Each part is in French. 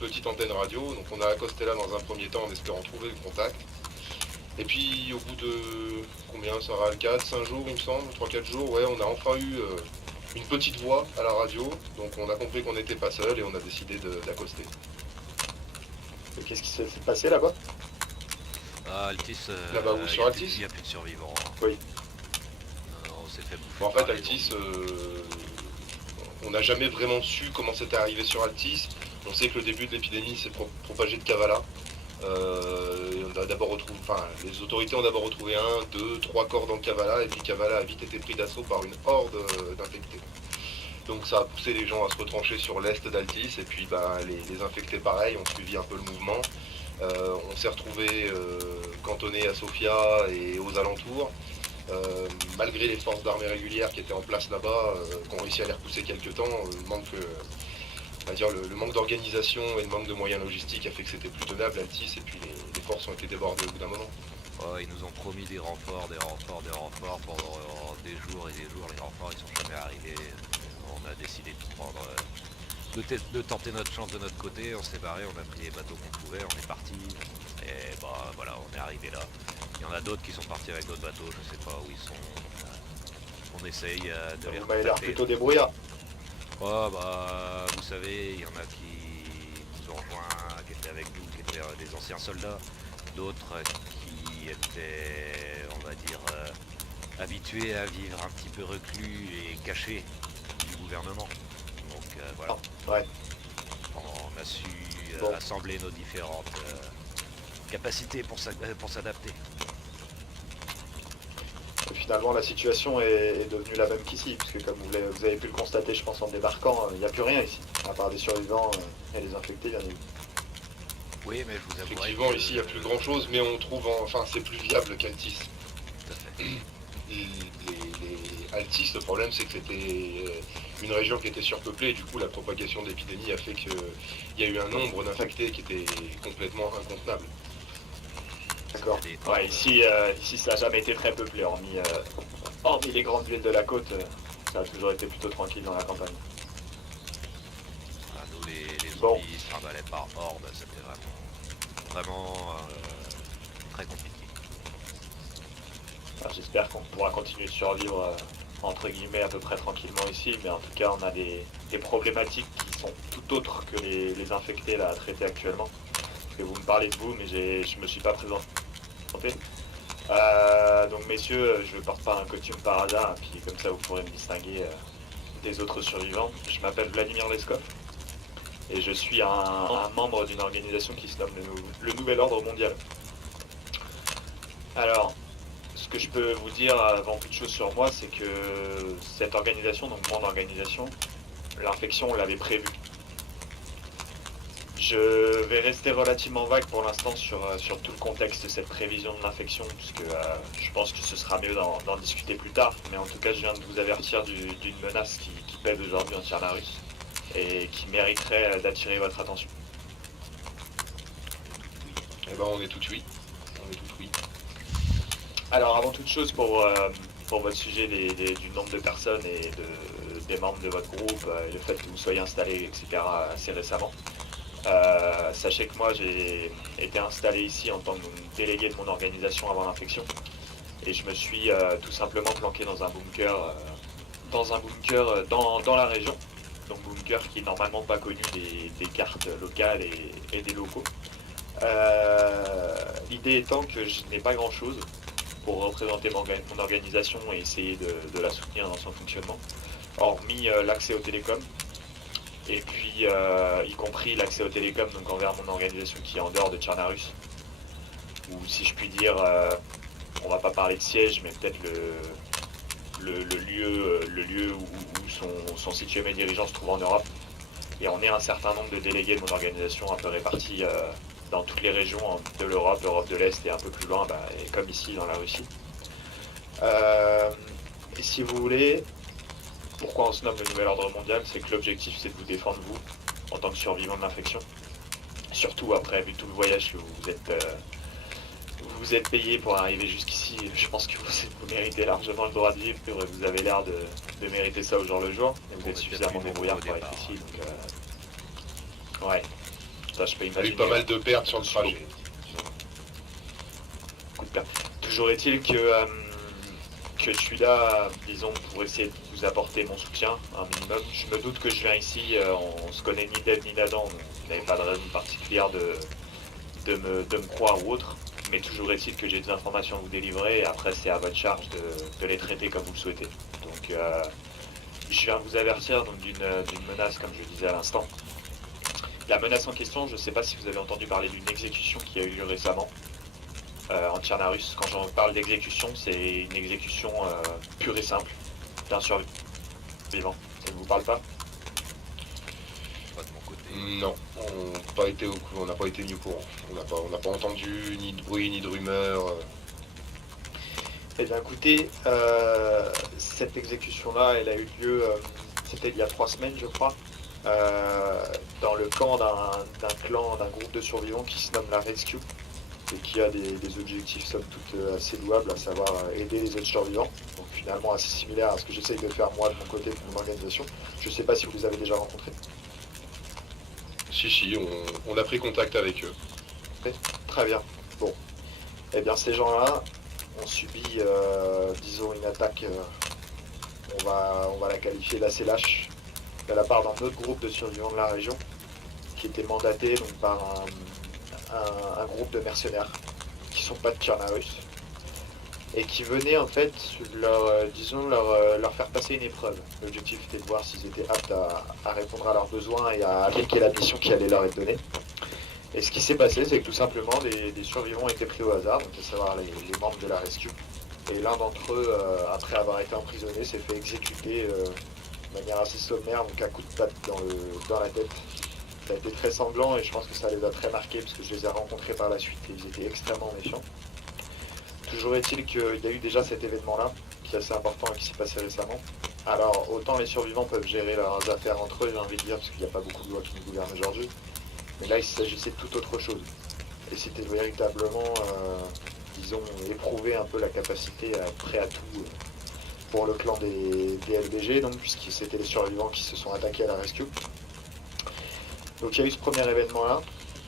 une petite antenne radio, donc on a accosté là dans un premier temps en espérant trouver le contact. Et puis au bout de combien ça va, 4-5 jours il me semble, 3-4 jours, ouais, on a enfin eu une petite voix à la radio, donc on a compris qu'on n'était pas seul et on a décidé d'accoster. Et qu'est-ce qui s'est passé là-bas? Ah, Altis, Là-bas où, sur Altis? il n'y a plus de survivants. Oui. On s'est fait bouffer. Bon, en fait, par les Altis, zombies. on n'a jamais vraiment su comment c'était arrivé sur Altis. On sait que le début de l'épidémie s'est propagé de Kavala. On a d'abord retrouvé, les autorités ont d'abord retrouvé 1, 2, 3 corps dans Kavala, et puis Kavala a vite été pris d'assaut par une horde d'infectés. Donc ça a poussé les gens à se retrancher sur l'est d'Altis, et puis les infectés pareil ont suivi un peu le mouvement. On s'est retrouvé cantonné à Sofia et aux alentours. Malgré les forces d'armée régulières qui étaient en place là-bas, qui ont réussi à les repousser quelques temps, le manque d'organisation et le manque de moyens logistiques a fait que c'était plus tenable Altis, et puis les forces ont été débordées au bout d'un moment. Oh, ils nous ont promis des renforts pendant des jours et des jours. Les renforts ils sont jamais arrivés. On a décidé de prendre, de tenter notre chance de notre côté. On s'est barré, on a pris les bateaux qu'on pouvait, on est parti. Et bah voilà, on est arrivé là. Il y en a d'autres qui sont partis avec d'autres bateaux, je sais pas où ils sont. On essaye de les Vous m'avez l'air recontacter. plutôt débrouillard. Oh bah vous savez, il y en a qui nous ont rejoints, qui étaient avec nous, qui étaient des anciens soldats, d'autres qui étaient, on va dire, habitués à vivre un petit peu reclus et cachés du gouvernement. Donc voilà, Ouais. on a su Bon. assembler nos différentes capacités pour s'adapter. Et finalement, la situation est devenue la même qu'ici, puisque comme vous avez pu le constater, je pense, en débarquant, il n'y a plus rien ici, à part des survivants et des infectés, bien évidemment. Oui, mais je vous avouerai Effectivement, que, ici il n'y a plus grand chose, mais on trouve, c'est plus viable qu'Altis. Tout à fait. Les Altis, le problème c'est que c'était une région qui était surpeuplée, et du coup la propagation de l'épidémie a fait qu'il y a eu un nombre d'infectés qui était complètement incontenable. D'accord. Des Ouais, hordes. ici ça n'a jamais été très peuplé, hormis les grandes villes de la côte, ça a toujours été plutôt tranquille dans la campagne. Ah, nous, les Bon. zombies se travaillaient par horde, c'était vraiment très compliqué. Alors, j'espère qu'on pourra continuer de survivre entre guillemets à peu près tranquillement ici, mais en tout cas on a des problématiques qui sont tout autres que les infectés là, à traiter actuellement. Parce que vous me parlez de vous, mais je me suis pas présenté. Donc messieurs, je ne porte pas un costume par hasard, puis comme ça vous pourrez me distinguer des autres survivants. Je m'appelle Vladimir Leskov et je suis un membre d'une organisation qui se nomme le Nouvel Ordre Mondial. Alors, ce que je peux vous dire avant toute chose sur moi, c'est que cette organisation, donc mon organisation, l'infection, on l'avait prévue. Je vais rester relativement vague pour l'instant sur tout le contexte de cette prévision de l'infection, puisque je pense que ce sera mieux d'en discuter plus tard. Mais en tout cas, je viens de vous avertir d'une menace qui pèse aujourd'hui en Tcharnarus et qui mériterait d'attirer votre attention. Eh ben on est tout oui. On est tout oui. Alors avant toute chose, pour votre sujet du nombre de personnes et des membres de votre groupe, et le fait que vous soyez installés, etc. assez récemment, sachez que moi j'ai été installé ici en tant que délégué de mon organisation avant l'infection et je me suis tout simplement planqué dans un bunker dans la région, donc bunker qui est normalement pas connu des cartes locales et des locaux. L'idée étant que je n'ai pas grand chose pour représenter mon organisation et essayer de la soutenir dans son fonctionnement, hormis l'accès aux télécoms, et puis y compris l'accès aux télécoms donc envers mon organisation qui est en dehors de Tcharnarus, ou si je puis dire, on va pas parler de siège, mais peut-être le lieu où sont situés mes dirigeants se trouve en Europe. Et on est un certain nombre de délégués de mon organisation un peu répartis dans toutes les régions de l'Europe, Europe de l'Est et un peu plus loin, et comme ici dans la Russie. Et si vous voulez, pourquoi on se nomme le Nouvel Ordre Mondial, c'est que l'objectif c'est de vous défendre vous, en tant que survivant de l'infection. Surtout après, vu tout le voyage que vous êtes payé pour arriver jusqu'ici, je pense que vous méritez largement le droit de vivre, vous avez l'air de mériter ça au jour le jour, et vous êtes suffisamment débrouillard pour être ici, donc ouais. Ça, je peux Il y a eu imaginer. pas mal de pertes sur le trajet. Coup de perte. Toujours est-il que je suis là, disons, pour essayer de vous apporter mon soutien, un minimum. Je me doute que je viens ici, on se connaît ni d'Ève ni d'Adam, donc vous n'avez pas de raison particulière de me croire ou autre. Mais toujours est-il que j'ai des informations à vous délivrer, et après c'est à votre charge de les traiter comme vous le souhaitez. Donc je viens vous avertir donc, d'une menace, comme je le disais à l'instant. La menace en question, je ne sais pas si vous avez entendu parler d'une exécution qui a eu lieu récemment en Tchernarus. Quand j'en parle d'exécution, c'est une exécution pure et simple d'un survivant. Ça ne vous parle pas? Pas de mon côté. Non, on n'a pas été mis au courant. On n'a pas entendu ni de bruit, ni de rumeur. Eh bien écoutez, cette exécution-là, elle a eu lieu, c'était il y a 3 semaines je crois, dans le camp d'un groupe de survivants qui se nomme la Rescue et qui a des objectifs somme toute assez louables, à savoir aider les autres survivants. Donc finalement assez similaire à ce que j'essaye de faire moi de mon côté pour mon organisation. Je ne sais pas si vous les avez déjà rencontrés. Si, on a pris contact avec eux. Très bien. Bon. Eh bien ces gens-là ont subi, disons, une attaque, on va la qualifier d'assez lâche, de la part d'un autre groupe de survivants de la région, qui était mandaté donc, par un groupe de mercenaires, qui sont pas de Tchernarus, et qui venaient en fait leur faire passer une épreuve. L'objectif était de voir s'ils étaient aptes à répondre à leurs besoins et à appliquer la mission qui allait leur être donnée. Et ce qui s'est passé, c'est que tout simplement, des survivants ont été pris au hasard, donc à savoir les membres de la Rescue. Et l'un d'entre eux, après avoir été emprisonné, s'est fait exécuter de manière assez sommaire, donc à coups de patte dans la tête. Ça a été très sanglant et je pense que ça les a très marqués parce que je les ai rencontrés par la suite et ils étaient extrêmement méfiants. Toujours est-il qu'il y a eu déjà cet événement-là, qui est assez important et qui s'est passé récemment. Alors, autant les survivants peuvent gérer leurs affaires entre eux, j'ai envie de dire, parce qu'il n'y a pas beaucoup de lois qui nous gouvernent aujourd'hui. Mais là, il s'agissait de tout autre chose. Et c'était véritablement, disons, éprouver un peu la capacité à être prêt à tout pour le clan des LBG, donc, puisque c'était les survivants qui se sont attaqués à la rescue. Donc il y a eu ce premier événement-là.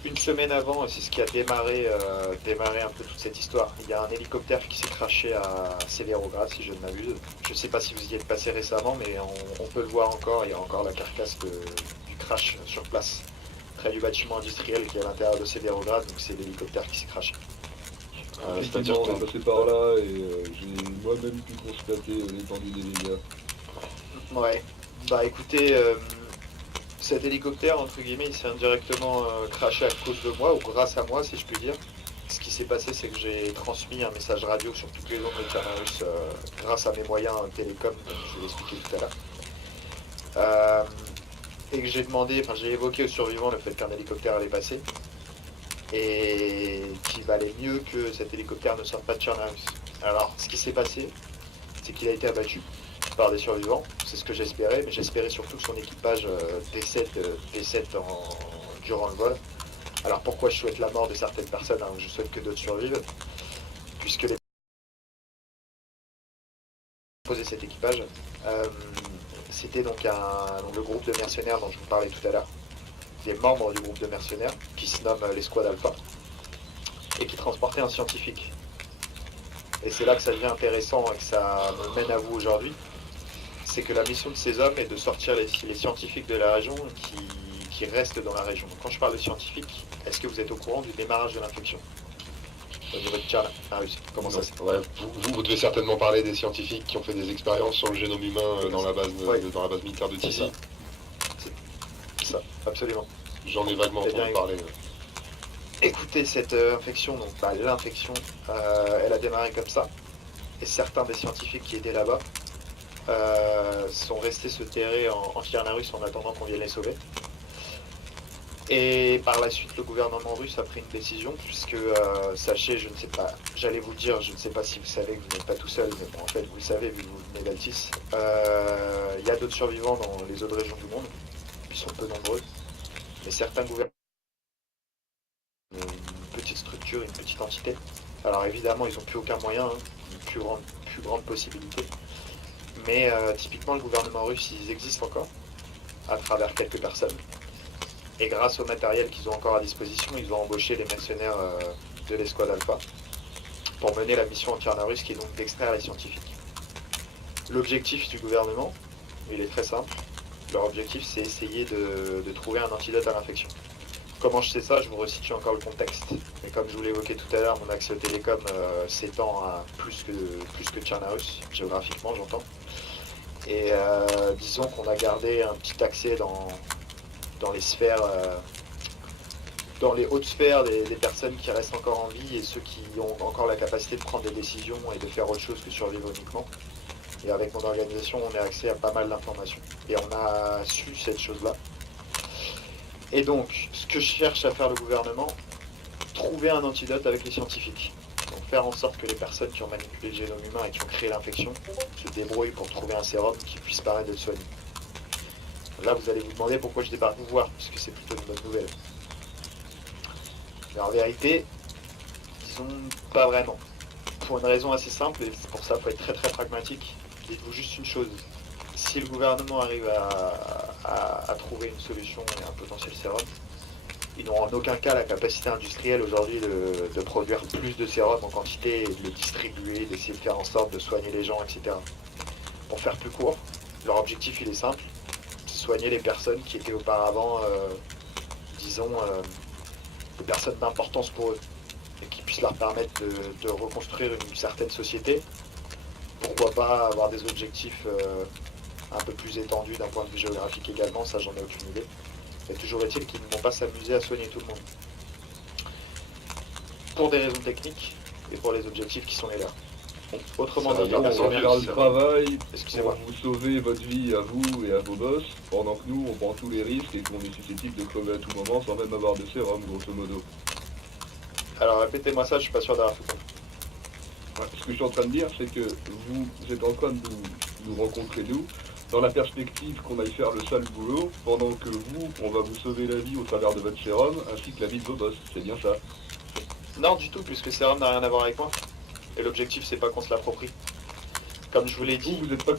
Une semaine avant, et c'est ce qui a démarré un peu toute cette histoire, il y a un hélicoptère qui s'est crashé à Severograd, si je ne m'abuse. Je ne sais pas si vous y êtes passé récemment, mais on peut le voir encore, il y a encore la carcasse du crash sur place, près du bâtiment industriel qui est à l'intérieur de Severograd, donc c'est l'hélicoptère qui s'est crashé. Effectivement, on est passé par là et j'ai moi-même pu constater l'étendue des dégâts. Ouais, bah écoutez, cet hélicoptère, entre guillemets, il s'est indirectement crashé à cause de moi, ou grâce à moi, si je puis dire. Ce qui s'est passé, c'est que j'ai transmis un message radio sur toutes les ondes de Tchernarus grâce à mes moyens télécom, comme je vais l'expliquer tout à l'heure. Et que j'ai évoqué aux survivants le fait qu'un hélicoptère allait passer, et qu'il valait mieux que cet hélicoptère ne sorte pas de Tchernarus. Alors, ce qui s'est passé, c'est qu'il a été abattu par des survivants, c'est ce que j'espérais, mais j'espérais surtout que son équipage décède durant le vol. Alors pourquoi je souhaite la mort de certaines personnes, je souhaite que d'autres survivent, puisque les poser cet équipage, c'était donc le groupe de mercenaires dont je vous parlais tout à l'heure, des membres du groupe de mercenaires, qui se nomme l'escouade Alpha, et qui transportait un scientifique. Et c'est là que ça devient intéressant et que ça me mène à vous aujourd'hui. C'est que la mission de ces hommes est de sortir les scientifiques de la région qui restent dans la région. Donc, quand je parle de scientifiques, est-ce que vous êtes au courant du démarrage de l'infection au niveau de Tchernarus? Comment ça se passe? Ouais, vous devez certainement parler des scientifiques qui ont fait des expériences sur le génome humain dans la base militaire de Tizi. C'est ça, absolument. J'en ai vaguement entendu parler. Écoutez, cette infection, donc l'infection, elle a démarré comme ça. Et certains des scientifiques qui étaient là-bas sont restés se terrer en Tchernarus en attendant qu'on vienne les sauver. Et par la suite, le gouvernement russe a pris une décision, puisque, sachez, je ne sais pas, j'allais vous le dire, je ne sais pas si vous savez que vous n'êtes pas tout seul, mais bon, en fait, vous le savez, vu que vous venez d'Altis. Il y a d'autres survivants dans les autres régions du monde, ils sont peu nombreux, mais certains gouvernements, une petite structure, une petite entité. Alors évidemment, ils n'ont plus aucun moyen, une plus grande possibilité. Mais typiquement, le gouvernement russe, ils existent encore, à travers quelques personnes. Et grâce au matériel qu'ils ont encore à disposition, ils ont embauché les mercenaires de l'escouade Alpha pour mener la mission anti-Arnarus qui est donc d'extraire les scientifiques. L'objectif du gouvernement, il est très simple. Leur objectif, c'est essayer de trouver un antidote à l'infection. Comment je sais ça? Je vous resitue encore le contexte. Mais comme je vous l'ai évoqué tout à l'heure, mon accès au télécom s'étend à plus que Tchernarus, géographiquement j'entends. Et disons qu'on a gardé un petit accès dans les sphères, dans les hautes sphères des personnes qui restent encore en vie et ceux qui ont encore la capacité de prendre des décisions et de faire autre chose que survivre uniquement. Et avec mon organisation, on a accès à pas mal d'informations. Et on a su cette chose-là. Et donc, ce que cherche à faire le gouvernement, trouver un antidote avec les scientifiques. Donc faire en sorte que les personnes qui ont manipulé le génome humain et qui ont créé l'infection se débrouillent pour trouver un sérum qui puisse permettre de le soigner. Là, vous allez vous demander pourquoi je débarque vous voir, puisque c'est plutôt une bonne nouvelle. Mais en vérité, disons pas vraiment. Pour une raison assez simple, et c'est pour ça qu'il faut être très très pragmatique. Dites-vous juste une chose, si le gouvernement arrive à trouver une solution et un potentiel sérum, ils n'ont en aucun cas la capacité industrielle aujourd'hui de produire plus de sérum en quantité et de le distribuer, d'essayer de faire en sorte de soigner les gens, etc. Pour faire plus court, leur objectif il est simple, soigner les personnes qui étaient auparavant, disons, des personnes d'importance pour eux, et qui puissent leur permettre de reconstruire une certaine société. Pourquoi pas avoir des objectifs un peu plus étendus d'un point de vue géographique également, ça j'en ai aucune idée. Mais toujours est-il qu'ils ne vont pas s'amuser à soigner tout le monde. Pour des raisons techniques et pour les objectifs qui sont les leurs. Autrement dit, on va faire le travail excusez-moi. pour vous sauver votre vie à vous et à vos boss, pendant que nous on prend tous les risques et qu'on est susceptible de crever à tout moment sans même avoir de sérum, grosso modo. Alors répétez-moi ça, je suis pas sûr d'avoir tout compris. Ouais, ce que je suis en train de dire, c'est que vous êtes en train de nous rencontrer nous, dans la perspective qu'on aille faire le sale boulot, pendant que vous, on va vous sauver la vie au travers de votre sérum, ainsi que la vie de vos boss. C'est bien ça? Non du tout, puisque le sérum n'a rien à voir avec moi. Et l'objectif c'est pas qu'on se l'approprie. Comme je vous l'ai dit. Vous n'êtes pas,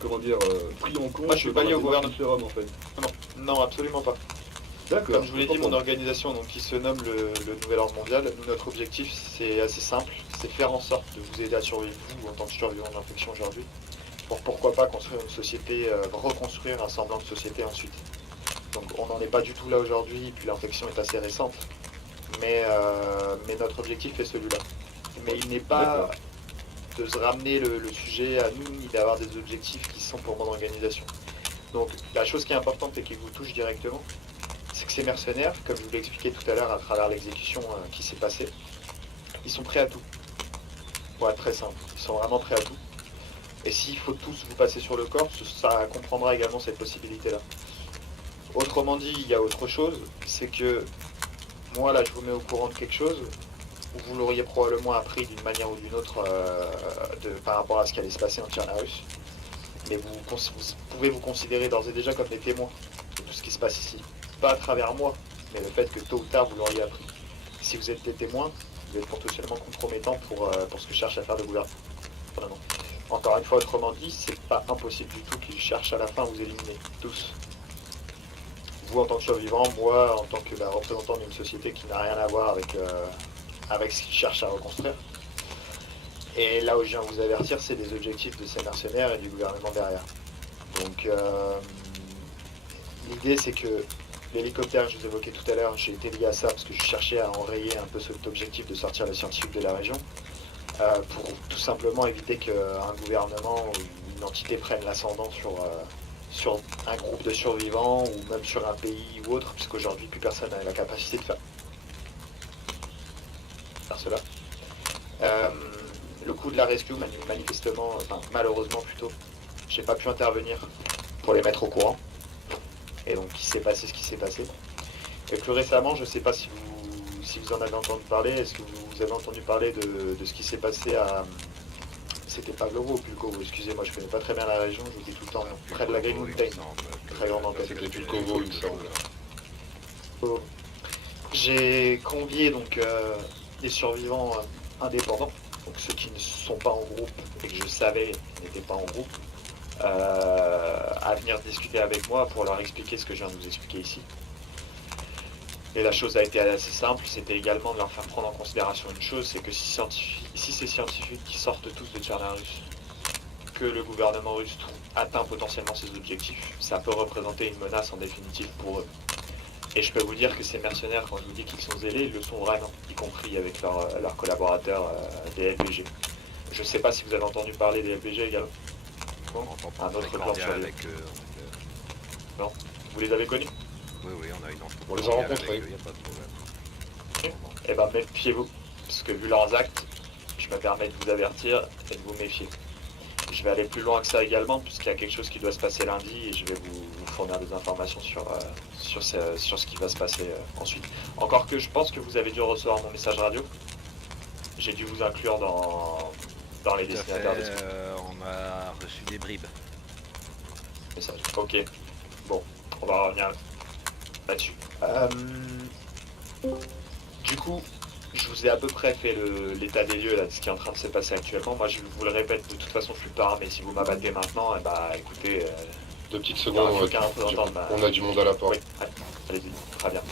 comment dire, pris en compte. Moi je suis pas lié au gouvernement. Sérum, en fait. Non, absolument pas. D'accord. Comme je vous l'ai dit, mon organisation donc, qui se nomme le Nouvel Ordre Mondial, notre objectif c'est assez simple, c'est faire en sorte de vous aider à survivre, vous en tant que survivant de l'infection aujourd'hui, pour pourquoi pas construire une société, reconstruire un semblant de société ensuite. Donc on n'en est pas du tout là aujourd'hui, puis l'infection est assez récente, mais notre objectif est celui-là. Mais il n'est pas de se ramener le sujet à nous, ni d'avoir des objectifs qui sont pour mon organisation. Donc la chose qui est importante et qui vous touche directement, c'est que ces mercenaires, comme je vous l'ai expliqué tout à l'heure à travers l'exécution qui s'est passée, ils sont prêts à tout. Pour être très simple, ils sont vraiment prêts à tout. Et s'il faut tous vous passer sur le corps, ça comprendra également cette possibilité-là. Autrement dit, il y a autre chose, c'est que moi là je vous mets au courant de quelque chose, où vous l'auriez probablement appris d'une manière ou d'une autre par rapport à ce qui allait se passer en Tchernarus. Mais vous pouvez vous considérer d'ores et déjà comme des témoins de tout ce qui se passe ici. Pas à travers moi, mais le fait que tôt ou tard vous l'auriez appris. Si vous êtes des témoins, vous êtes potentiellement compromettant pour ce que cherche à faire le gouvernement. Vraiment. Encore une fois, autrement dit, c'est pas impossible du tout qu'ils cherchent à la fin à vous éliminer, tous. Vous en tant que survivant, moi en tant que représentant d'une société qui n'a rien à voir avec ce qu'ils cherchent à reconstruire. Et là où je viens vous avertir, c'est des objectifs de ces mercenaires et du gouvernement derrière. Donc l'idée c'est que l'hélicoptère que je vous évoquais tout à l'heure, j'ai été lié à ça parce que je cherchais à enrayer un peu cet objectif de sortir les scientifiques de la région pour tout simplement éviter qu'un gouvernement ou une entité prenne l'ascendant sur un groupe de survivants ou même sur un pays ou autre, puisqu'aujourd'hui plus personne n'a la capacité de faire cela. Le coup de la rescue, manifestement, enfin malheureusement plutôt, j'ai pas pu intervenir pour les mettre au courant. Et donc il s'est passé ce qui s'est passé. Et plus récemment, je sais pas si vous en avez entendu parler, est-ce que vous avez entendu parler de ce qui s'est passé à... C'était pas Glovo ou Pulkovo, excusez-moi, je connais pas très bien la région, je vous dis tout le temps, près de la Green Mountain, très grande en tête. C'était Pulkovo, il me semble. J'ai convié donc des survivants indépendants, donc ceux qui ne sont pas en groupe et que je savais n'étaient pas en groupe, à venir discuter avec moi pour leur expliquer ce que je viens de vous expliquer ici. Et la chose a été assez simple, c'était également de leur faire prendre en considération une chose, c'est que si ces scientifiques qui sortent tous de Tchernarus, que le gouvernement russe atteint potentiellement ses objectifs, ça peut représenter une menace en définitive pour eux. Et je peux vous dire que ces mercenaires, quand je vous dis qu'ils sont zélés, ils le sont vraiment, y compris avec leurs collaborateurs des LPG. Je ne sais pas si vous avez entendu parler des LPG également. On entend Un autre plan sur les... avec eux. Vous les avez connus? Oui, on a une entente. On les a rencontrés. Il n'y a pas de problème. Eh ben méfiez-vous, parce que vu leurs actes, je me permets de vous avertir et de vous méfier. Je vais aller plus loin que ça également, puisqu'il y a quelque chose qui doit se passer lundi, et je vais vous fournir des informations sur ce qui va se passer ensuite. Encore que je pense que vous avez dû recevoir mon message radio. J'ai dû vous inclure dans les Tout à fait, destinataires des on a reçu des bribes. messages. Ok, bon, on va revenir là-dessus. Du coup, je vous ai à peu près fait l'état des lieux là, de ce qui est en train de se passer actuellement. Moi, je vous le répète de toute façon plus tard, mais si vous m'abattez maintenant, eh bah, écoutez, 2 petites il secondes, faut qu'un représentant de ma... on a du monde à la porte. Oui, allez-y, très bien.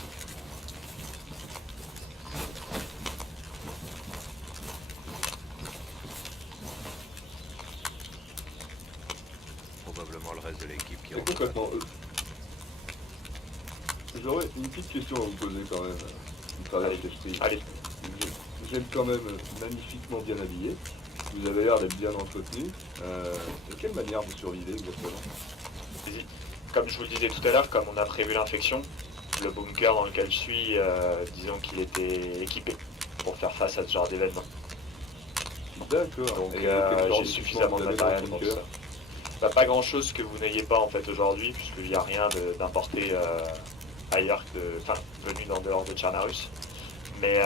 Probablement le reste de l'équipe qui Et rentre. concrètement, j'aurais une petite question à vous poser quand même, qui me traverse l'esprit. Allez, Vous êtes quand même magnifiquement bien habillé, vous avez l'air d'être bien entretenu. De quelle manière vous survivez exactement? allez-y. Comme je vous le disais tout à l'heure, comme on a prévu l'infection, le bunker dans lequel je suis, disons qu'il était équipé pour faire face à ce genre d'événement. D'accord. Donc Et quel genre j'ai de suffisamment de équipement vous avez matériel dans pour le tout ça. bunker? Bah, pas grand chose que vous n'ayez pas en fait aujourd'hui, puisqu'il n'y a rien d'importé ailleurs que, enfin, venu d'en dehors de Tchernarus. Mais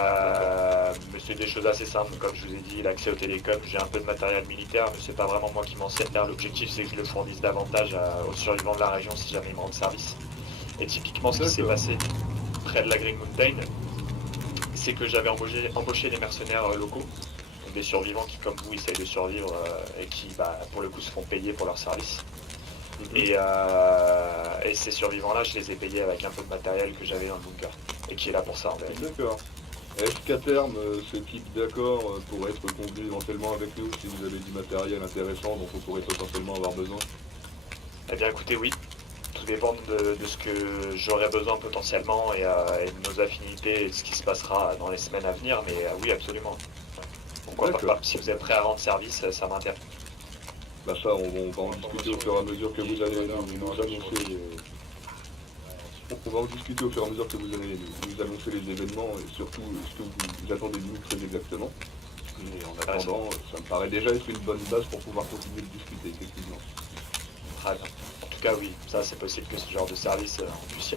c'est des choses assez simples, comme je vous ai dit, l'accès au télécom, j'ai un peu de matériel militaire, mais c'est pas vraiment moi qui m'en sers. L'objectif c'est que je le fournisse davantage aux survivants de la région si jamais ils me rendent service. Et typiquement ce qui s'est passé près de la Green Mountain, c'est que j'avais embauché des mercenaires locaux, donc des survivants qui comme vous essayent de survivre et qui bah, pour le coup se font payer pour leur service. Et ces survivants-là, je les ai payés avec un peu de matériel que j'avais dans le bunker et qui est là pour ça en fait. D'accord. Est-ce qu'à terme, ce type d'accord pourrait être convenu éventuellement avec nous si vous avez du matériel intéressant dont on pourrait potentiellement avoir besoin? Eh bien écoutez, oui. Tout dépend de ce que j'aurai besoin potentiellement et de nos affinités et de ce qui se passera dans les semaines à venir, mais oui, absolument. Pourquoi D'accord. pas? Si vous êtes prêt à rendre service, ça m'intéresse. Bah ça, on va en discuter au fur et à mesure que vous allez nous annoncer. On va en discuter au fur et à mesure que vous allez nous annoncer les événements et surtout ce que vous attendez de nous très exactement. Et en attendant, ça me paraît déjà être une bonne base pour pouvoir continuer de discuter, effectivement. Très bien. En tout cas, oui, ça c'est possible que ce genre de service en puisse.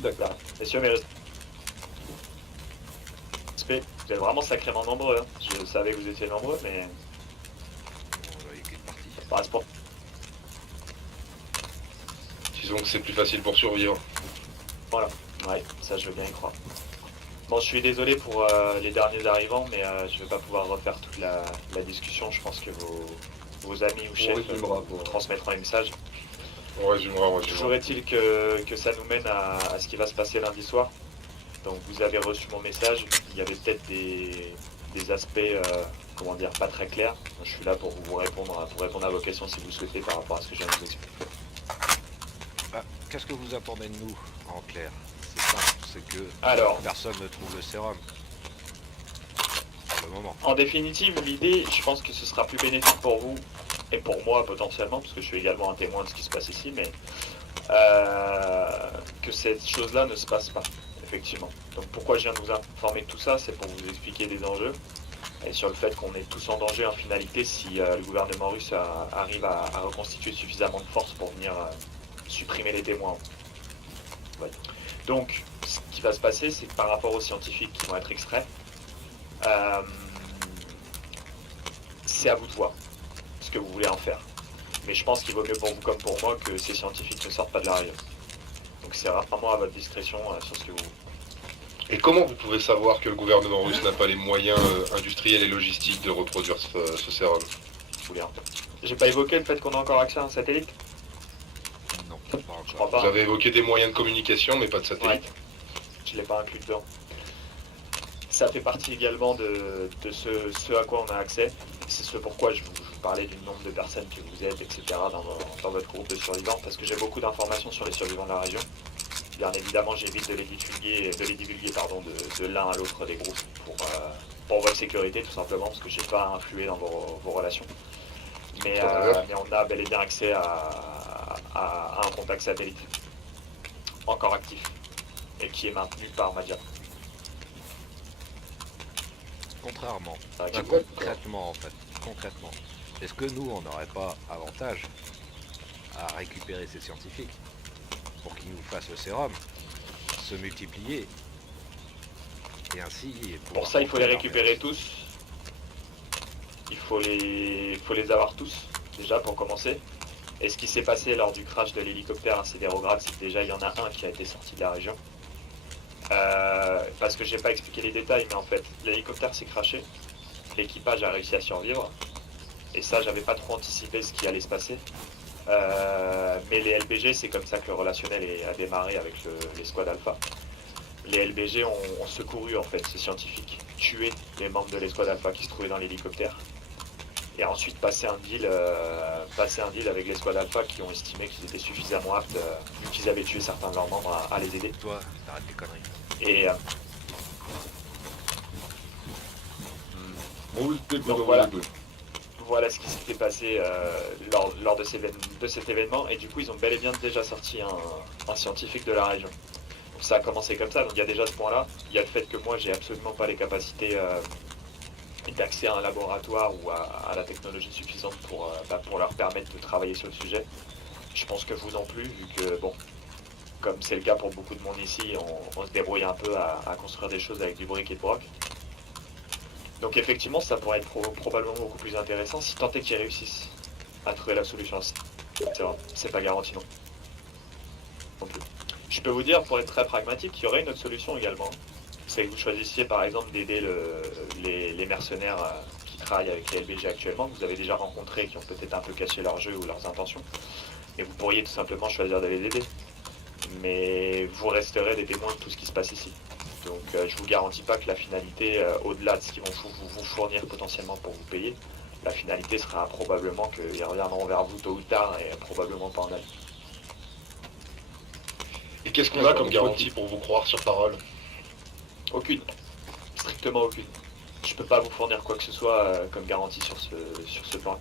D'accord. Messieurs, mes respect, vous êtes vraiment sacrément nombreux. Hein. Je savais que vous étiez nombreux, mais On voyait qu'une partie. pas à ce point. Disons que c'est plus facile pour survivre. Voilà, ouais, ça je veux bien y croire. Bon, je suis désolé pour les derniers arrivants, mais je vais pas pouvoir refaire toute la discussion. Je pense que vos amis ou chefs résumera vous transmettront les messages. On résumera. Toujours est-il que ça nous mène à ce qui va se passer lundi soir. Donc vous avez reçu mon message, il y avait peut-être des aspects, comment dire, pas très clairs. Je suis là pour vous répondre à vos questions si vous le souhaitez par rapport à ce que je viens de vous expliquer. Bah, qu'est-ce que vous attendez de nous, en clair? C'est simple, c'est que Alors. personne ne trouve le sérum. Pour le moment. En définitive, l'idée, je pense que ce sera plus bénéfique pour vous et pour moi potentiellement, parce que je suis également un témoin de ce qui se passe ici, mais que cette chose-là ne se passe pas, effectivement. Donc pourquoi je viens de vous informer de tout ça, c'est pour vous expliquer des enjeux et sur le fait qu'on est tous en danger en finalité si le gouvernement russe arrive à reconstituer suffisamment de force pour venir supprimer les témoins. Ouais. Donc ce qui va se passer, c'est que par rapport aux scientifiques qui vont être extraits, c'est à vous de voir ce que vous voulez en faire. Mais je pense qu'il vaut mieux pour vous comme pour moi que ces scientifiques ne sortent pas de la région. Donc c'est vraiment à votre discrétion sur ce que vous... Et comment vous pouvez savoir que le gouvernement russe n'a pas les moyens industriels et logistiques de reproduire ce sérum? voulez un peu. J'ai pas évoqué le fait qu'on a encore accès à un satellite. Non, pas Je crois encore. pas. Vous avez évoqué des moyens de communication, mais pas de satellite. Ouais. Je l'ai pas inclus dedans. Ça fait partie également de ce à quoi on a accès. C'est ce pourquoi je vous parlais du nombre de personnes que vous êtes, etc. dans votre groupe de survivants, parce que j'ai beaucoup d'informations sur les survivants de la région. Bien évidemment, j'évite de les divulguer de l'un à l'autre des groupes pour votre sécurité, tout simplement, parce que je n'ai pas à influer dans vos relations. Mais on a bel et bien accès à un contact satellite encore actif et qui est maintenu par Madia. Contrairement. Avec Concrètement, en fait. Concrètement. Est-ce que nous, on n'aurait pas avantage à récupérer ces scientifiques pour qu'ils nous fassent le sérum, se multiplier et ainsi... Pour ça, il faut les récupérer tous. Il faut les avoir tous, déjà, pour commencer. Et ce qui s'est passé lors du crash de l'hélicoptère à Sidérograd, c'est que déjà, il y en a un qui a été sorti de la région. Parce que j'ai pas expliqué les détails, mais en fait, l'hélicoptère s'est crashé. L'équipage a réussi à survivre. Et ça, j'avais pas trop anticipé ce qui allait se passer. Mais les LBG, c'est comme ça que le relationnel a démarré avec les squads alpha. Les LBG ont secouru en fait ces scientifiques, tué les membres de l'escouade alpha qui se trouvaient dans l'hélicoptère. Et ensuite passer un deal avec l'escouade alpha qui ont estimé qu'ils étaient suffisamment aptes, vu qu'ils avaient tué certains de leurs membres, à les aider. Toi, t'arrêtes les conneries. Et Bon, vous êtes Donc dans voilà. le jeu. voilà ce qui s'était passé lors de cet événement. Et du coup, ils ont bel et bien déjà sorti un scientifique de la région. Donc ça a commencé comme ça, donc il y a déjà ce point-là. Il y a le fait que moi, j'ai absolument pas les capacités d'accès à un laboratoire ou à la technologie suffisante pour leur permettre de travailler sur le sujet. Je pense que vous non plus, vu que, bon, comme c'est le cas pour beaucoup de monde ici, on se débrouille un peu à construire des choses avec du brick et de broc. Donc effectivement, ça pourrait être probablement beaucoup plus intéressant si tant est qu'ils réussissent à trouver la solution. C'est pas garanti non plus. Je peux vous dire, pour être très pragmatique, qu'il y aurait une autre solution également. C'est que vous choisissiez par exemple d'aider les mercenaires qui travaillent avec les LBG actuellement, que vous avez déjà rencontrés, qui ont peut-être un peu caché leur jeu ou leurs intentions. Et vous pourriez tout simplement choisir de les aider. Mais vous resterez des témoins de tout ce qui se passe ici. Donc je vous garantis pas que la finalité, au-delà de ce qu'ils vont vous fournir potentiellement pour vous payer, la finalité sera probablement qu'ils reviendront vers vous tôt ou tard et probablement pas en avis. Et qu'est-ce qu'on a comme garantie pour vous croire sur parole? Aucune. Strictement aucune. Je peux pas vous fournir quoi que ce soit comme garantie sur ce plan.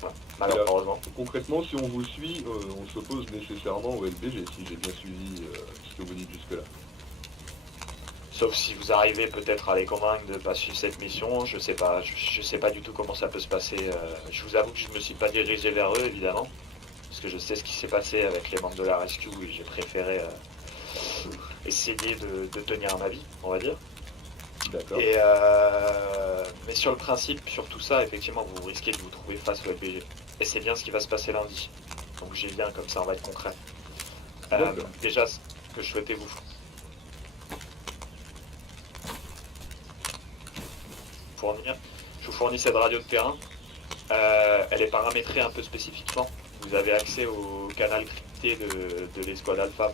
Voilà. Malheureusement. Concrètement, si on vous suit, on s'oppose nécessairement au LBG, si j'ai bien suivi ce que vous dites jusque-là. Sauf si vous arrivez peut-être à les convaincre de ne pas suivre cette mission, je sais pas. Je sais pas du tout comment ça peut se passer. Je vous avoue que je ne me suis pas dirigé vers eux, évidemment. Parce que je sais ce qui s'est passé avec les membres de la Rescue et j'ai préféré essayer de tenir un avis, on va dire. D'accord. Mais sur le principe, sur tout ça, effectivement, vous risquez de vous trouver face au LBG. Et c'est bien ce qui va se passer lundi. Donc j'ai bien, comme ça on va être concret. Déjà, ce que je souhaitais vous fournir, je vous fournis cette radio de terrain. Elle est paramétrée un peu spécifiquement. Vous avez accès au canal crypté de l'escouade alpha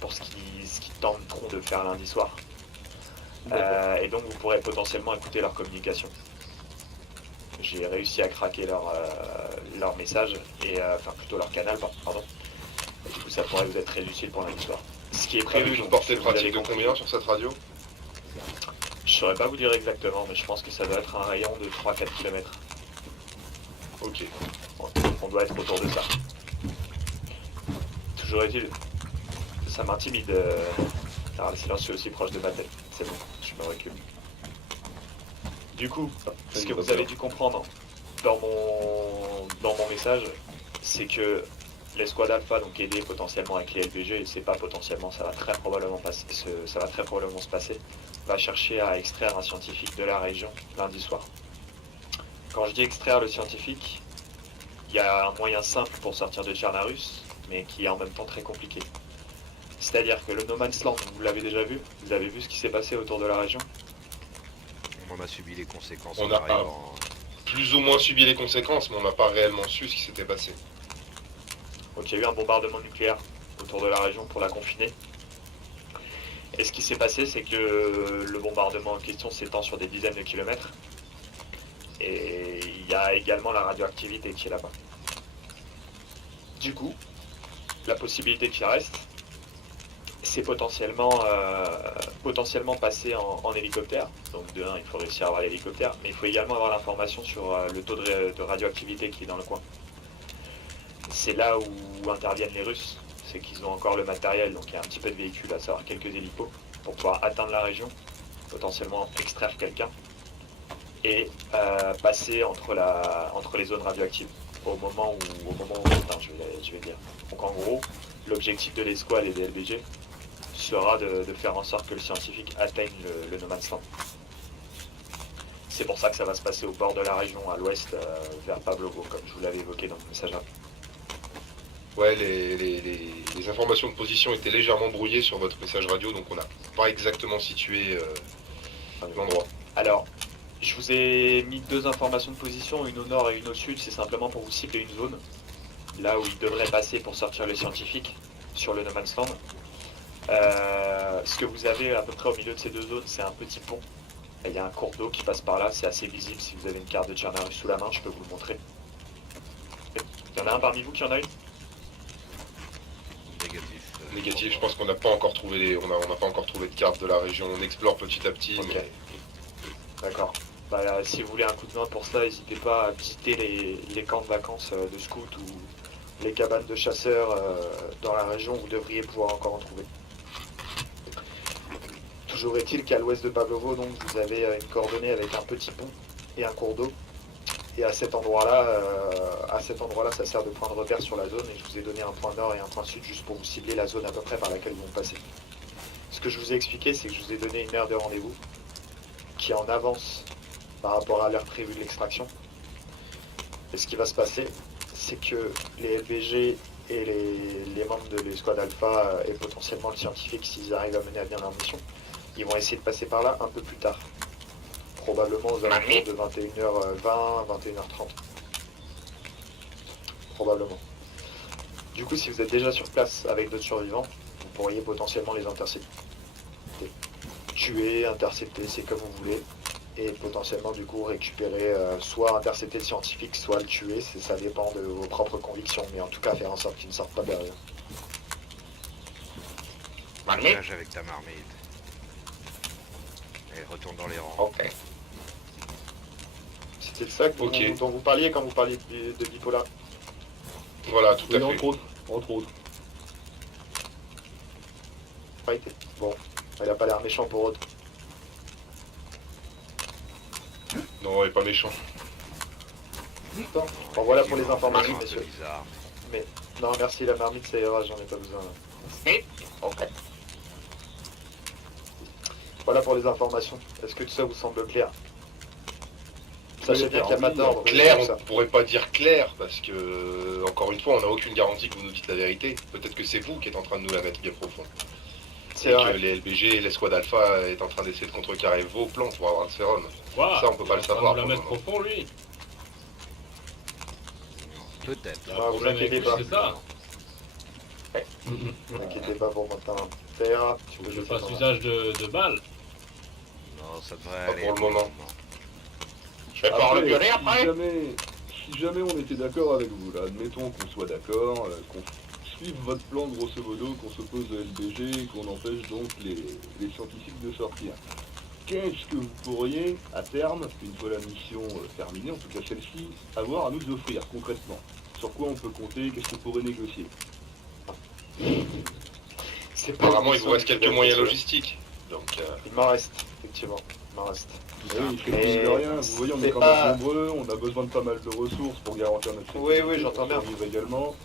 pour ce qu'ils tenteront de faire lundi soir. Et donc vous pourrez potentiellement écouter leur communication. J'ai réussi à craquer leur message, enfin plutôt leur canal, pardon. Et du coup ça pourrait vous être très utile pour lundi soir. Ce qui est prévu, Prévu une donc, portée vous avez pratique de compris. combien sur cette radio? Je saurais pas vous dire exactement, mais je pense que ça doit être un rayon de 3-4 km. Ok. On doit être autour de ça. Toujours est-il, ça m'intimide. Alors le silence est aussi proche de ma tête. C'est bon, je me recule. Du coup, ce que vous avez dû comprendre dans mon message, c'est que l'escouade alpha, donc aidée potentiellement avec les LBG, et c'est pas potentiellement, ça va très probablement se passer, va chercher à extraire un scientifique de la région lundi soir. Quand je dis extraire le scientifique, il y a un moyen simple pour sortir de Tchernarus, mais qui est en même temps très compliqué. C'est-à-dire que le No Man's Land, vous l'avez déjà vu? Vous avez vu ce qui s'est passé autour de la région? On en a subi les conséquences On en a arrivant. plus ou moins subi les conséquences, mais on n'a pas réellement su ce qui s'était passé. Donc il y a eu un bombardement nucléaire autour de la région pour la confiner. Et ce qui s'est passé, c'est que le bombardement en question s'étend sur des dizaines de kilomètres. Et il y a également la radioactivité qui est là-bas. Du coup, la possibilité qui reste, c'est potentiellement passer en hélicoptère. Donc de un, il faut réussir à avoir l'hélicoptère, mais il faut également avoir l'information sur le taux de radioactivité qui est dans le coin. C'est là où interviennent les Russes, c'est qu'ils ont encore le matériel, donc il y a un petit peu de véhicules, à savoir quelques hélicos, pour pouvoir atteindre la région, potentiellement extraire quelqu'un, et passer entre les zones radioactives, au moment où enfin, je vais dire. Donc en gros, l'objectif de l'escouade et des LBG sera de faire en sorte que le scientifique atteigne le No Man's Land. C'est pour ça que ça va se passer au bord de la région, à l'ouest, vers Pavlovo, comme je vous l'avais évoqué dans mon message. Ouais, les informations de position étaient légèrement brouillées sur votre message radio, donc on n'a pas exactement situé l'endroit. Alors, je vous ai mis deux informations de position, une au nord et une au sud, c'est simplement pour vous cibler une zone, là où il devrait passer pour sortir le scientifique, sur le No Man's Land. Ce que vous avez à peu près au milieu de ces deux zones, c'est un petit pont. Il y a un cours d'eau qui passe par là, c'est assez visible. Si vous avez une carte de Tchernarus sous la main, je peux vous le montrer. Il y en a un parmi vous qui en a une? Négatif, je pense qu'on n'a pas encore trouvé on n'a pas encore trouvé de carte de la région. On explore petit à petit, Ok. mais D'accord. Bah, si vous voulez un coup de main pour ça, n'hésitez pas à visiter les camps de vacances de scouts ou les cabanes de chasseurs dans la région, vous devriez pouvoir encore en trouver. Toujours est-il qu'à l'ouest de Pavlovo, donc, vous avez une coordonnée avec un petit pont et un cours d'eau. Et à cet endroit-là, ça sert de point de repère sur la zone. Et je vous ai donné un point nord et un point sud juste pour vous cibler la zone à peu près par laquelle ils vont passer. Ce que je vous ai expliqué, c'est que je vous ai donné une heure de rendez-vous qui est en avance par rapport à l'heure prévue de l'extraction. Et ce qui va se passer, c'est que les LVG et les membres de l'escouade Alpha et potentiellement le scientifique, s'ils arrivent à mener à bien leur mission, ils vont essayer de passer par là un peu plus tard. Probablement aux alentours de 21h20, 21h30. Probablement. Du coup, si vous êtes déjà sur place avec d'autres survivants, vous pourriez potentiellement les intercepter. Tuer, intercepter, c'est comme vous voulez. Et potentiellement, du coup, récupérer, soit intercepter le scientifique, soit le tuer. Ça dépend de vos propres convictions. Mais en tout cas, faire en sorte qu'il ne sorte pas derrière. Partage avec ta marmite. Et retourne dans les rangs. ok. C'était de ça Ok. dont vous parliez quand vous parliez de bipolar. Voilà, tout à Oui, fait. entre autres. Bon, il a pas l'air méchant pour autre. Non, il est pas méchant. Bon, voilà pour les Effectivement, informations, un peu messieurs. bizarre. Non, merci, la marmite, ça ira, j'en ai pas besoin. Ok. Voilà pour les informations. Est-ce que tout ça vous semble clair? Sachez bien qu'il n'y a pas oui, d'ordre. Clair, pour on ça. pourrait pas dire clair, parce que, encore une fois, on n'a aucune garantie que vous nous dites la vérité. Peut-être que c'est vous qui êtes en train de nous la mettre bien profond. C'est Et vrai. que les LBG et l'escouade Alpha est en train d'essayer de contrecarrer vos plans pour avoir le sérum. Quoi Ça, on peut pas le savoir, On la pour le mettre moment. au fond, lui. Peut-être. Il y a Ah, un vous problème inquiétez avec lui, pas. c'est ça. Ne vous inquiétez pas pour maintenant. Ça ira. Tu Faut peux que je jeter fasse ton usage de balles. Non, ça devrait Pas aller. pour le moment. Je vais pas Après, le après. si jamais on était d'accord avec vous, là, admettons qu'on soit d'accord, qu'on suive votre plan grosso modo, qu'on s'oppose au LBG et qu'on empêche donc les scientifiques de sortir. Qu'est-ce que vous pourriez, à terme, une fois la mission terminée, en tout cas celle-ci, avoir à nous offrir concrètement? Sur quoi on peut compter? Qu'est-ce qu'on pourrait négocier? C'est pas Apparemment, une il vous reste mission quelques qui moyens va être logistiques. Donc, Il m'en reste, effectivement. Il m'en reste. Oui, je Mais ne rien. Vous voyez, on est c'est quand pas- même nombreux, on a besoin de pas mal de ressources pour garantir notre Oui, sécurité, oui, j'entends bien. pour survivre également.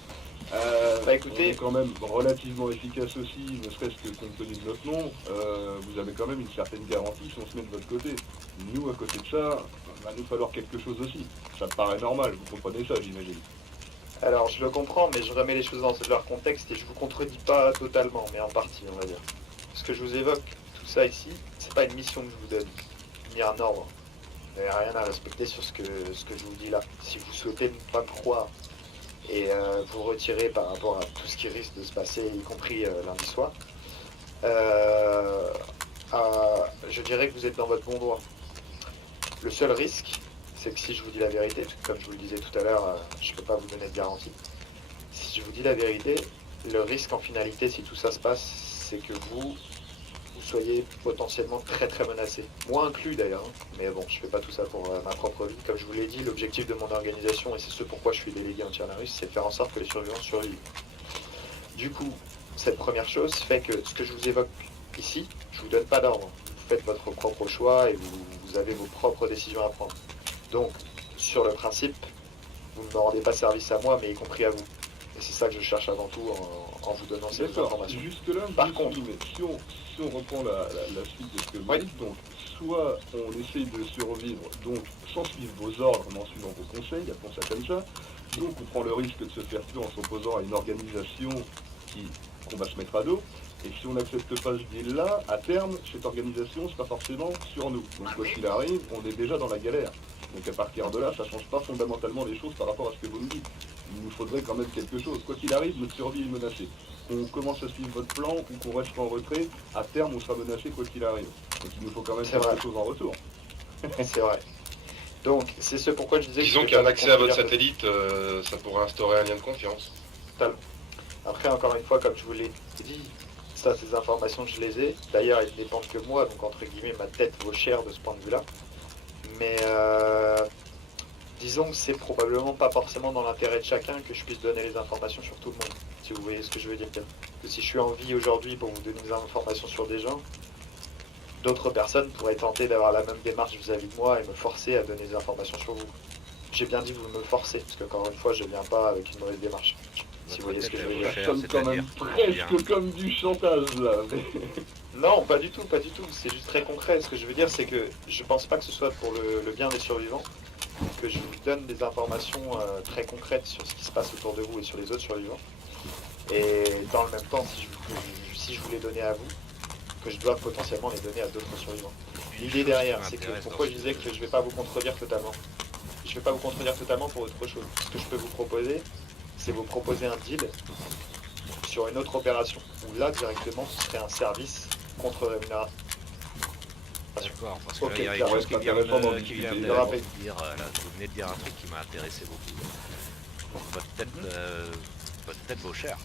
Bah, écoutez- On est quand même relativement efficace aussi, ne serait-ce que compte tenu de notre nom. Vous avez quand même une certaine garantie si on se met de votre côté. Nous, à côté de ça, il va nous falloir quelque chose aussi. Ça me paraît normal, vous comprenez ça, j'imagine. Alors, je le comprends, mais je remets les choses dans leur contexte et je vous contredis pas totalement, mais en partie, on va dire. Ce que je vous évoque, tout ça ici, c'est pas une mission que je vous donne, ni un ordre. n'avez rien à respecter sur ce que je vous dis là. Si vous souhaitez ne pas me croire et vous retirer par rapport à tout ce qui risque de se passer, y compris lundi soir, je dirais que vous êtes dans votre bon droit. Le seul risque, c'est que si je vous dis la vérité, parce que comme je vous le disais tout à l'heure, je ne peux pas vous donner de garantie. Si je vous dis la vérité, le risque en finalité, si tout ça se passe, c'est que vous soyez potentiellement très très menacé. Moi inclus d'ailleurs, hein. Mais bon, je fais pas tout ça pour ma propre vie. Comme je vous l'ai dit, l'objectif de mon organisation, et c'est ce pourquoi je suis délégué en Tierlarus, c'est de faire en sorte que les survivants survivent. Du coup, cette première chose fait que ce que je vous évoque ici, je vous donne pas d'ordre. Vous faites votre propre choix et vous avez vos propres décisions à prendre. Donc, sur le principe, vous ne me rendez pas service à moi, mais y compris à vous. Et c'est ça que je cherche avant tout en vous donnant ces D'accord, informations. jusque-là, Par contre, mais si on reprend la suite de ce que vous Oui. dites, donc, soit on essaye de survivre, donc sans suivre vos ordres, mais en suivant vos conseils, appelons ça comme ça, donc on prend le risque de se faire tuer en s'opposant à une organisation qu'on va se mettre à dos, et si on n'accepte pas ce deal-là, à terme, cette organisation sera forcément sur nous. Donc quoi qu'il arrive, on est déjà dans la galère. Donc à partir de là, ça ne change pas fondamentalement les choses par rapport à ce que vous me dites. Il nous faudrait quand même quelque chose. Quoi qu'il arrive, notre survie est menacée. Qu'on commence à suivre votre plan ou qu'on reste en retrait, à terme, on sera menacé quoi qu'il arrive. Donc il nous faut quand même C'est quelque vrai. chose en retour. C'est vrai. Donc, c'est ce pourquoi je disais Disons que qu'un accès à votre considère- satellite, ça pourrait instaurer un lien de confiance. Après, encore une fois, comme je vous l'ai dit, ça, ces informations, je les ai. D'ailleurs, elles ne dépendent que de moi, donc entre guillemets, ma tête vaut cher de ce point de vue-là. Mais disons que c'est probablement pas forcément dans l'intérêt de chacun que je puisse donner les informations sur tout le monde, si vous voyez ce que je veux dire. Que si je suis en vie aujourd'hui pour vous donner des informations sur des gens, d'autres personnes pourraient tenter d'avoir la même démarche vis-à-vis de moi et me forcer à donner des informations sur vous. J'ai bien dit vous me forcez, parce qu'encore une fois, je viens pas avec une mauvaise démarche. Si vous voyez ce que je veux dire. Ça sonne quand même presque comme du chantage là. Non, pas du tout, pas du tout. C'est juste très concret. Ce que je veux dire, c'est que je pense pas que ce soit pour le bien des survivants que je vous donne des informations très concrètes sur ce qui se passe autour de vous et sur les autres survivants. Et dans le même temps, si je vous les donnais à vous, que je dois potentiellement les donner à d'autres survivants. L'idée derrière, c'est que pourquoi je disais que je vais pas vous contredire totalement. Je vais pas vous contredire totalement pour autre chose. Ce que je peux vous proposer, c'est vous proposer un deal sur une autre opération, où là directement ce serait un service contre rémunération. D'accord, parce que Ok, là, il y a ça quelque chose reste qui vient intéressant d'en de qui vient discuter. de Rappel. dire, là, vous venez de dire un truc qui m'a intéressé beaucoup. Votre tête vaut cher.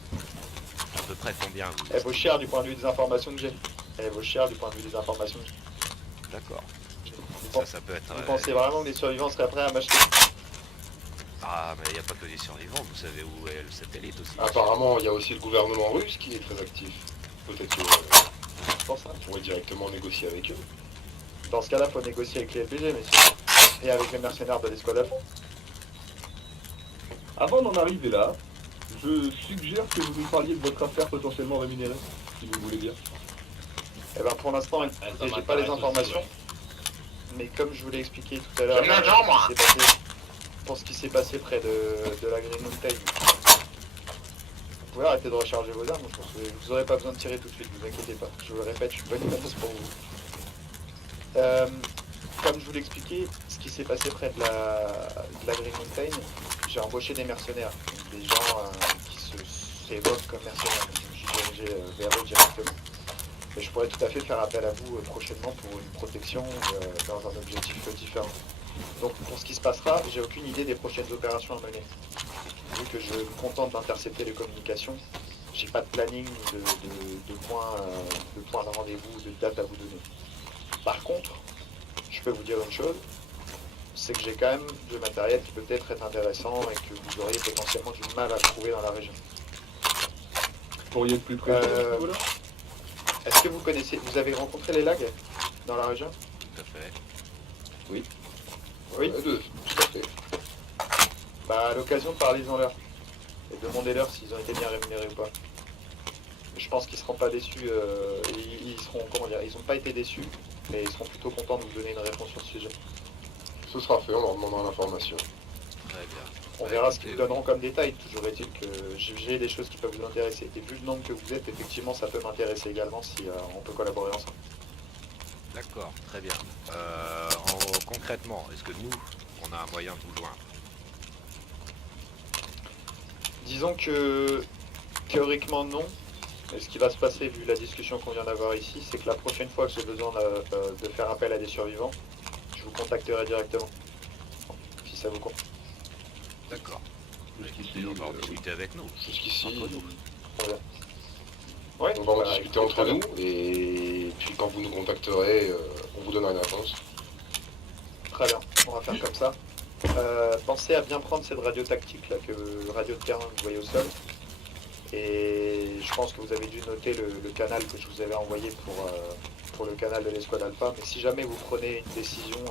À peu près combien vous Elle vaut cher du point de vue des informations que j'ai. Elle vaut cher du point de vue des informations que j'ai. D'accord. Bon, Ça peut être... Vous pensez vraiment que les survivants seraient prêts à m'acheter? Ah, mais il n'y a pas que les survivants, vous savez où est le satellite aussi. Apparemment, il y a aussi le gouvernement russe qui est très actif. Peut-être Je pense, hein. qu'on pourrait directement négocier avec eux. Dans ce cas-là, il faut négocier avec les LPG, messieurs. Et avec les mercenaires de l'escouade à fond. Avant d'en arriver là, je suggère que vous nous parliez de votre affaire potentiellement rémunérée, si vous voulez bien. Eh ben pour l'instant, écoutez, j'ai pas les informations. Mais comme je vous l'ai expliqué tout à l'heure, J'aime l'argent, moi. pour ce qui s'est passé près de la Green Mountain, vous pouvez arrêter de recharger vos armes, je pense que vous n'aurez pas besoin de tirer tout de suite, ne vous inquiétez pas. Je vous le répète, je suis une bonne annonce pour vous. Comme je vous l'ai expliqué, ce qui s'est passé près de la Green Mountain, j'ai embauché des mercenaires, des gens qui s'évoquent comme mercenaires. Je me suis dirigé vers eux directement. Mais je pourrais tout à fait faire appel à vous prochainement pour une protection dans un objectif différent. Donc pour ce qui se passera, j'ai aucune idée des prochaines opérations à mener. Vu que je me contente d'intercepter les communications, j'ai pas de planning de points de rendez-vous, de date à vous donner. Par contre, je peux vous dire une chose, c'est que j'ai quand même du matériel qui peut peut-être être intéressant et que vous auriez potentiellement du mal à trouver dans la région. Vous pourriez être plus précis à ce niveau-là? Est-ce que vous avez rencontré les lags dans la région? Tout à fait. Oui. Deux, tout à fait. Bah à l'occasion, parlez-en-leur. Et demandez-leur s'ils ont été bien rémunérés ou pas. Je pense qu'ils seront pas déçus, ils seront, comment dire, ils n'ont pas été déçus, mais ils seront plutôt contents de vous donner une réponse sur ce sujet. Ce sera fait, on leur demandera l'information. Très bien. On verra ce qu'ils vous donneront comme détail. Toujours est-il que j'ai des choses qui peuvent vous intéresser. Et vu le nombre que vous êtes, effectivement, ça peut m'intéresser également si on peut collaborer ensemble. D'accord, très bien. Concrètement, est-ce que nous, on a un moyen de vous joindre? Disons que théoriquement non. Et ce qui va se passer, vu la discussion qu'on vient d'avoir ici, c'est que la prochaine fois que j'ai besoin de faire appel à des survivants, je vous contacterai directement. Si ça vous convient. D'accord. Jusqu'ici, On va en discuter avec nous. Jusqu'ici, Entre nous. Ouais, on va en bah, discuter écoutez, entre très nous, bien. et puis quand vous nous contacterez, on vous donnera une réponse. Très bien, on va faire comme ça. Pensez à bien prendre cette radio tactique là, radio de terrain que vous voyez au sol. Et je pense que vous avez dû noter le canal que je vous avais envoyé pour le canal de l'escouade Alpha. Mais si jamais vous prenez une décision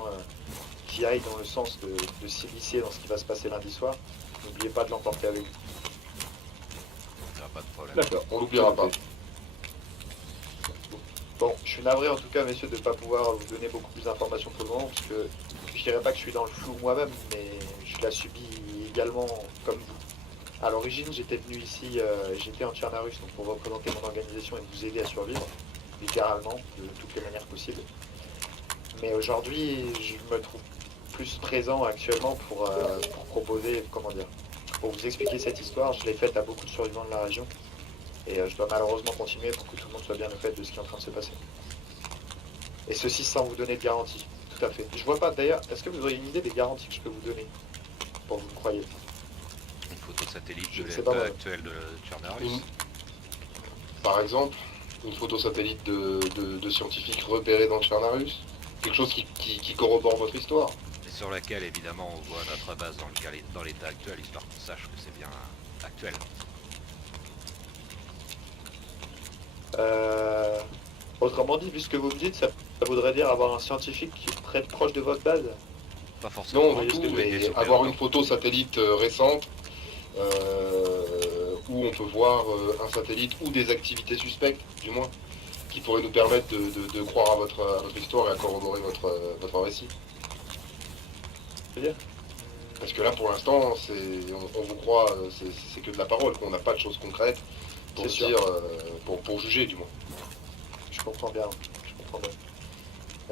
qui aille dans le sens de s'immiscer dans ce qui va se passer lundi soir, n'oubliez pas de l'emporter avec vous. Ça va pas de problème. D'accord. On l'oubliera pas. Bon, je suis navré en tout cas, messieurs, de ne pas pouvoir vous donner beaucoup plus d'informations pour le moment, parce que je dirais pas que je suis dans le flou moi-même, mais je l'ai subi également comme vous. À l'origine, j'étais venu ici, j'étais en Tchernarus, donc pour représenter mon organisation et vous aider à survivre, littéralement, de toutes les manières possibles. Mais aujourd'hui, je me trouve plus présent actuellement pour proposer, comment dire, pour vous expliquer cette histoire. Je l'ai faite à beaucoup de survivants de la région. Et je dois malheureusement continuer pour que tout le monde soit bien au fait de ce qui est en train de se passer. Et ceci sans vous donner de garantie. Tout à fait. Je vois pas d'ailleurs, est-ce que vous auriez une idée des garanties que je peux vous donner pour que vous me croyez? Une photo satellite Je de sais pas, l'état moi. actuel de Tchernarus. Par exemple, une photo satellite de scientifiques repérés dans Tchernarus. Quelque chose qui corrobore votre histoire. Et sur laquelle, évidemment, on voit notre base dans l'état actuel, histoire qu'on sache que c'est bien actuel. Autrement dit, vu ce que vous me dites, ça voudrait dire avoir un scientifique qui est très proche de votre base. Pas forcément. Non, voyez du ce tout, que je veux dire, mais sur avoir Pérodo. une photo satellite récente où on peut voir un satellite ou des activités suspectes, du moins, qui pourraient nous permettre de croire à votre histoire et à corroborer votre récit. C'est-à-dire Parce que là, pour l'instant, on vous croit, c'est que de la parole, qu'on n'a pas de choses concrètes pour C'est se sûr. dire, pour juger, du moins. Je comprends bien. Je comprends bien.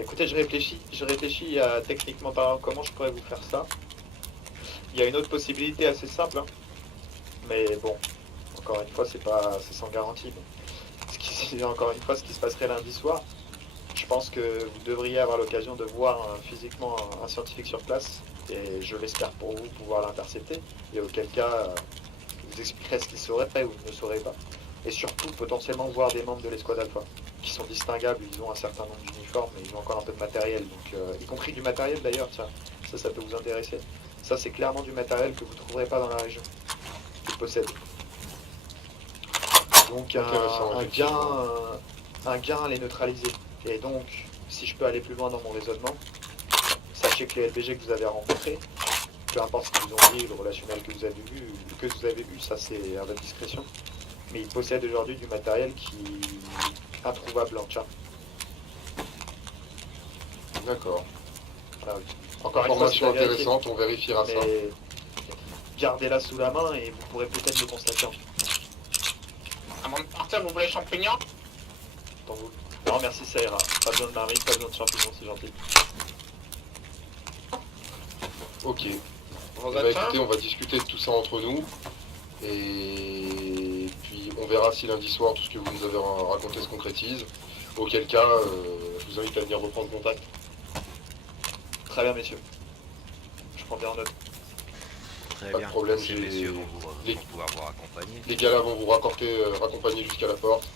Écoutez, je réfléchis à techniquement parlant comment je pourrais vous faire ça. Il y a une autre possibilité assez simple, hein. Mais bon, encore une fois, c'est sans garantie. Mais encore une fois, ce qui se passerait lundi soir, je pense que vous devriez avoir l'occasion de voir physiquement un scientifique sur place, et je l'espère pour vous pouvoir l'intercepter, et auquel cas, je vous expliquerai ce qu'il saurait ou ne saurait pas. Et surtout, potentiellement voir des membres de l'escouade Alpha, qui sont distinguables, ils ont un certain nombre d'uniformes, mais ils ont encore un peu de matériel, donc, y compris du matériel d'ailleurs, tiens, ça peut vous intéresser. Ça, c'est clairement du matériel que vous ne trouverez pas dans la région, qu'ils possèdent. Donc Intéressant, effectivement. un gain à les neutraliser. Et donc, si je peux aller plus loin dans mon raisonnement, sachez que les LBG que vous avez rencontrés, peu importe ce qu'ils ont dit, le relationnel que vous avez eu, ça c'est à votre discrétion, mais ils possèdent aujourd'hui du matériel qui est introuvable en Tchad. D'accord. Voilà. Encore une fois, c'est Information à vérifier, intéressante, on vérifiera ça. mais gardez-la sous la main et vous pourrez peut-être le constater. Avant de partir, vous voulez champignons? Dans vous. Non, merci, ça ira. Pas besoin de marmite, pas besoin de champignons, c'est gentil. Ok. Vous Bah êtes faim? écoutez, on va discuter de tout ça entre nous. Et puis on verra si lundi soir tout ce que vous nous avez raconté se concrétise. Auquel cas, je vous invite à venir reprendre contact. Très bien, messieurs. Je prends bien en note. Très Pas de bien. problème, Ces j'ai- messieurs vont les- pouvoir vous raccompagner. Les gars là vont vous raccompagner jusqu'à la porte.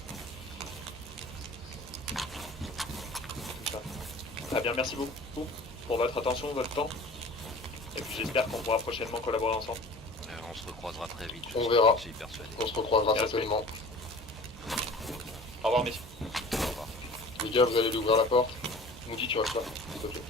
Comme ça. Très bien, merci beaucoup pour votre attention, votre temps. Et puis j'espère qu'on pourra prochainement collaborer ensemble. On se recroisera très vite. On verra. Je suis persuadé. On se recroisera Merci. certainement. Au revoir, messieurs. Au revoir. Les gars, vous allez lui ouvrir la porte. Moody, tu restes là, s'il te plaît.